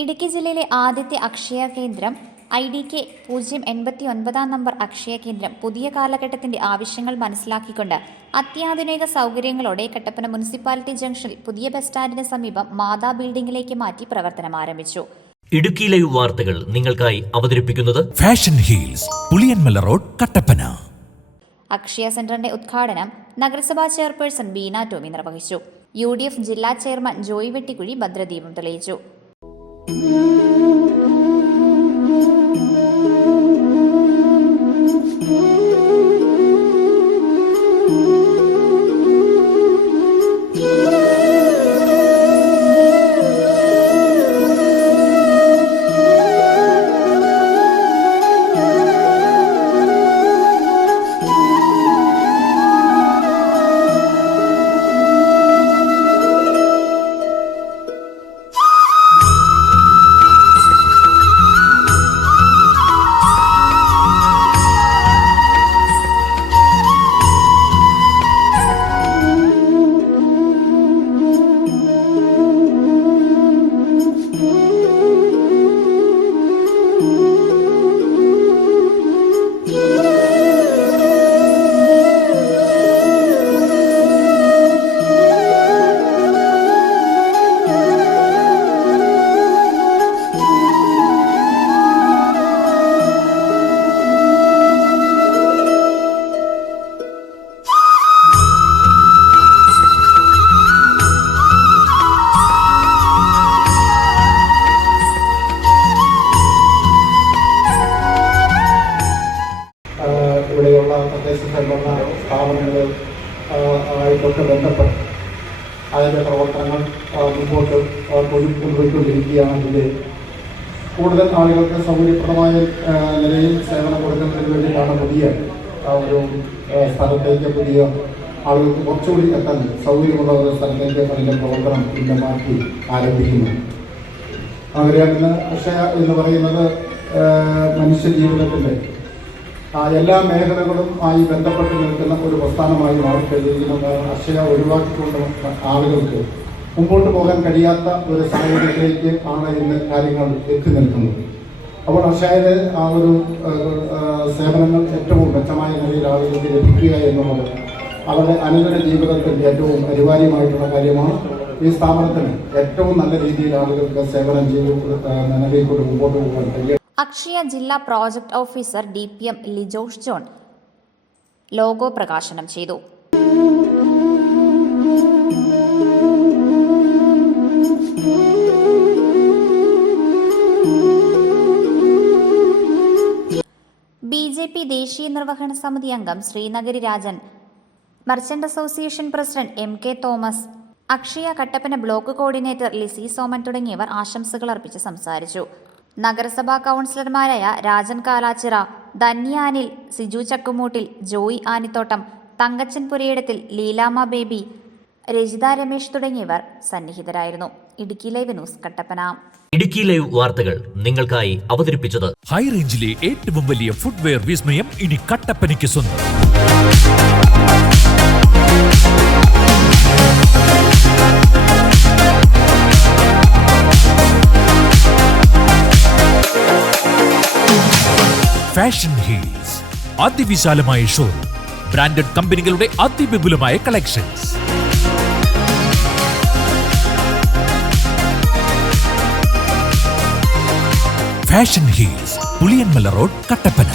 ഇടുക്കി ജില്ലയിലെ ആദ്യത്തെ അക്ഷയ കേന്ദ്രം IDK 089 നമ്പർ അക്ഷയ കേന്ദ്രം പുതിയ കാലഘട്ടത്തിന്റെ ആവശ്യങ്ങൾ മനസ്സിലാക്കിക്കൊണ്ട് അത്യാധുനിക സൗകര്യങ്ങളോടെ കട്ടപ്പന മുനിസിപ്പാലിറ്റി ജംഗ്ഷനിൽ പുതിയ ബസ് സ്റ്റാൻഡിന് സമീപം മാതാ ബിൽഡിംഗിലേക്ക് മാറ്റി പ്രവർത്തനം ആരംഭിച്ചു. ഇടുക്കി ലൈവ് വാർത്തകൾ നിങ്ങൾക്കായി അവതരിപ്പിക്കുന്നത് fashion heels, Puliyanmala road, Kattappana. Akshaya സെന്ററിന്റെ ഉദ്ഘാടനം നഗരസഭാ ചെയർപേഴ്സൺ ബീന ടോമി നിർവഹിച്ചു. UDF ജില്ലാ ചെയർമാൻ ജോയ് വെട്ടിക്കുഴി ഭദ്രദീപം തെളിയിച്ചു. ഇവിടെയുള്ള പ്രദേശത്തുള്ള സ്ഥാപനങ്ങൾ ആയിട്ടൊക്കെ ബന്ധപ്പെട്ട് അതിൻ്റെ പ്രവർത്തനങ്ങൾ മുമ്പോട്ട് കൊണ്ടുപോയിക്കൊണ്ടിരിക്കുകയാണെങ്കിൽ കൂടുതൽ ആളുകൾക്ക് സൗകര്യപ്രദമായ നിലയിൽ സേവനം കൊടുക്കുന്നതിന് വേണ്ടിയിട്ടാണ് പുതിയ ഒരു സ്ഥലത്തേക്ക് പുതിയ ആളുകൾക്ക് കുറച്ചുകൂടി എത്താൻ സൗകര്യമുള്ള ഒരു സ്ഥലത്തേക്ക് അതിൻ്റെ പ്രവർത്തനം ഇന്ന് മാറ്റി ആരംഭിക്കുന്നു. അവരന്ന് അക്ഷയ എന്ന് പറയുന്നത് മനുഷ്യ ജീവിതത്തിൻ്റെ എല്ലാ മേഖലകളും ആയി ബന്ധപ്പെട്ട് നിൽക്കുന്ന ഒരു പ്രസ്ഥാനമായി മാറിക്കഴിഞ്ഞിരിക്കുന്നു. കാരണം അക്ഷയ ഒഴിവാക്കിക്കൊണ്ട് ആളുകൾക്ക് മുമ്പോട്ട് പോകാൻ കഴിയാത്ത ഒരു സാഹചര്യത്തിലേക്ക് ആണ് ഇന്ന് കാര്യങ്ങൾ എത്തി നിൽക്കുന്നത്. അപ്പോൾ അക്ഷയയുടെ ആ ഒരു സേവനങ്ങൾ ഏറ്റവും മെച്ചമായ നിലയിൽ ആളുകൾക്ക് ലഭിക്കുക എന്നുള്ളത് അവരുടെ അനുദിന ജീവിതത്തിൽ ഏറ്റവും അനിവാര്യമായിട്ടുള്ള കാര്യമാണ്. ഈ സ്ഥാപനത്തിന് ഏറ്റവും നല്ല രീതിയിൽ ആളുകൾക്ക് സേവനം ചെയ്ത് നിലയിൽക്കൂടെ മുമ്പോട്ട് പോകാൻ കഴിയും. അക്ഷയ ജില്ലാ project officer DPM Lijosh John logo പ്രകാശനം ചെയ്തു. BJP ദേശീയ നിർവഹണ സമിതി അംഗം Sreenagari Rajan, merchant association president MK Thomas, Akshaya Kattappana block coordinator Lissy Soman തുടങ്ങിയവർ ആശംസകൾ അർപ്പിച്ച് സംസാരിച്ചു. നഗരസഭാ കൗൺസിലർമാരായ രാജൻ കാലാച്ചിറ, ധന്യ അനിൽ, സിജു ചക്കുമൂട്ടിൽ, ജോയ് ആനിത്തോട്ടം, തങ്കച്ചൻ പുരയിടത്തിൽ, ലീലാമ്മ ബേബി, രജിത രമേശ് തുടങ്ങിയവർ സന്നിഹിതരായിരുന്നു. Idukki live news, Kattappana. Idukki live വാർത്തകൾ നിങ്ങൾക്കായി അവതരിപ്പിച്ചത് ഹൈ റേഞ്ചിലെ ഏറ്റവും വലിയ ഫുട്വെയർ വിസ്മയം ഇനി കട്ടപ്പനയ്ക്ക് സ്വന്തം. ഫാഷൻ ഹീൽസ്, അതിവിശാലമായ ഷോറൂം, ബ്രാൻഡഡ് കമ്പനികളുടെ അതിവിപുലമായ collections. Fashion heels, Puliyanmala road, Kattappana.